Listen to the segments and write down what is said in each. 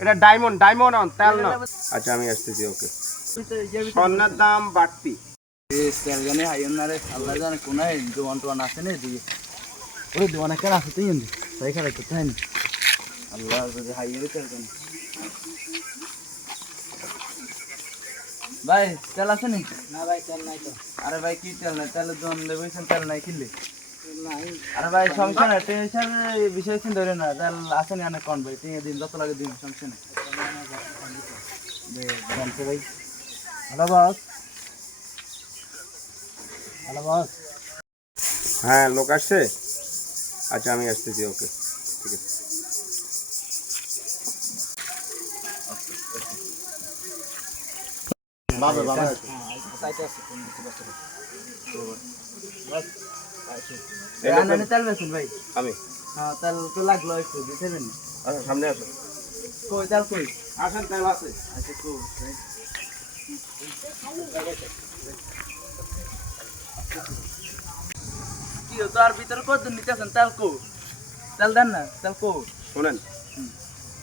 এটা diamond diamond on তেল না। আচ্ছা আমি আসতেছি। ওকে স্বর্ণের দাম বাড়তি। তেল জানে হাইন না রে, আল্লাহ জানে কোনায় দোকান টোয়ান আছে না দিকে ওই দোকানে কেন আছে তুই তাই খারাপ করতে হয় না আল্লাহ যদি হাইয়ে তেল জানে। ভাই তেল আছে নি? না ভাই তেল নাই তো। আরে ভাই কি তেল নাই? তেলের দোকান লেবইছেন তেল নাই কিনলে? আরে ভাই সমস্যা নাই, টেনশন বিষয় চিন্তা ধরে না, তেল আছে নি অনেক কম ভাই, 3 দিন যত লাগে দিন সমস্যা নেই। জানতে ভাই হ্যালো বস। Hello boss. হ্যাঁ লোক আসছে। আচ্ছা আমি আসতেছি। ওকে ঠিক আছে। বাবা বাবা সাইতে আছে কোন কিছু বছর তো বস আইছে তেল বেচুন ভাই আমি। হ্যাঁ তেল তো লাগলো একটু দিতেবেন। আচ্ছা সামনে আসো। কই তেল কই? আসেন তেল আছে। আচ্ছা কো কি তো আর ভিতরে কত নিতেছেন তেল কো? তেল দেন না, তেল কো? শুনেন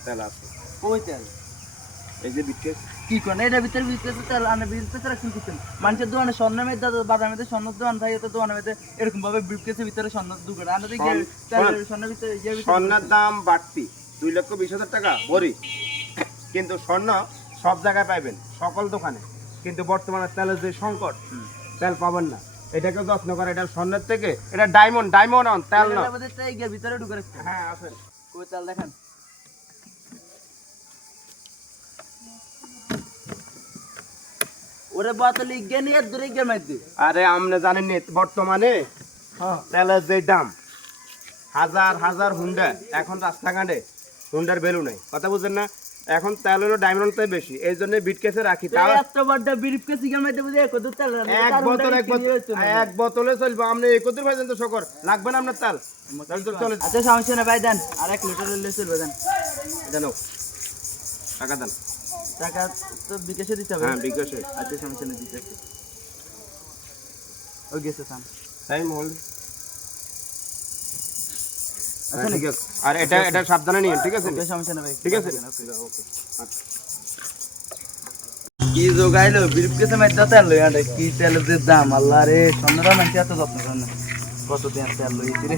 তেল আছে। কই তেল? এই যে বিটকেস কি কোন এটা ভিতরে ভিতরে তেল আনে ভিতরে রাখছেন কিছেন? মানুষের দোকানে স্বর্ণের মধ্যে বাদামের মধ্যে স্বর্ণের দোকান থাকে, তো দোকানের মধ্যে এরকম ভাবে ব্রিফকেসের ভিতরে স্বর্ণের দোকান আনে দেখি স্বর্ণের ভিতরে স্বর্ণের দাম বাড়তি 2,20,000 টাকা ভরি, কিন্তু স্বর্ণ সব জায়গায় পাইবেন সকল দোকানে, কিন্তু বর্তমানে তেলের যে সংকট তেল পাবেন না। এটাকে যত্ন করে, এটা স্বর্ণের থেকে এটা ডায়মন্ড ডায়মন্ড অন তেল না। এর ভিতরে ঢুকে রাখছেন। হ্যাঁ আছে। কই তেল দেখেন? ওরে বোতল ইগে নিয়ে দূরে গিয়ে মাইতে। আরে আপনি জানেন নি বর্তমানে তেলের যে দাম, হাজার হাজার হুন্ডা এখন রাস্তাঘাটে হুন্ডার ভ্যালু নাই, কথা বুঝছেন না? এখন তেল হলো ডায়মন্ডটাই বেশি, এই জন্য বিটকেসে রাখি। তাও এত বড় ব্রিফকেস ইগে মাইতে বুঝে কত তেল এক বোতলে চলবে। আপনি এই কত পর্যন্ত শকর লাগবে না আপনার তেল? চলে। আচ্ছা সমস্যা না ভাই, দেন আর 1 লিটার হলে চলবে, দেন। এটা নাও, টাকা দেন। টাকা তো বিকাশে দিতে হবে। হ্যাঁ বিকাশে। আচ্ছা সমস্যা নেই, দিতে ও গেছে সাম টাইম হোল্ড। আচ্ছা ঠিক আছে। আর এটা এটা সাবধানে নিন, ঠিক আছে? সমস্যা নেই ভাই, ঠিক আছে। ওকে কি জোগাইলো ব্রিফকেসে মাইতে তেল লই আরে কি তেলের যে দাম, আল্লাহ রে, সোনারা মানুষ এত যত্ন করে না, কত তেল লইছি রে।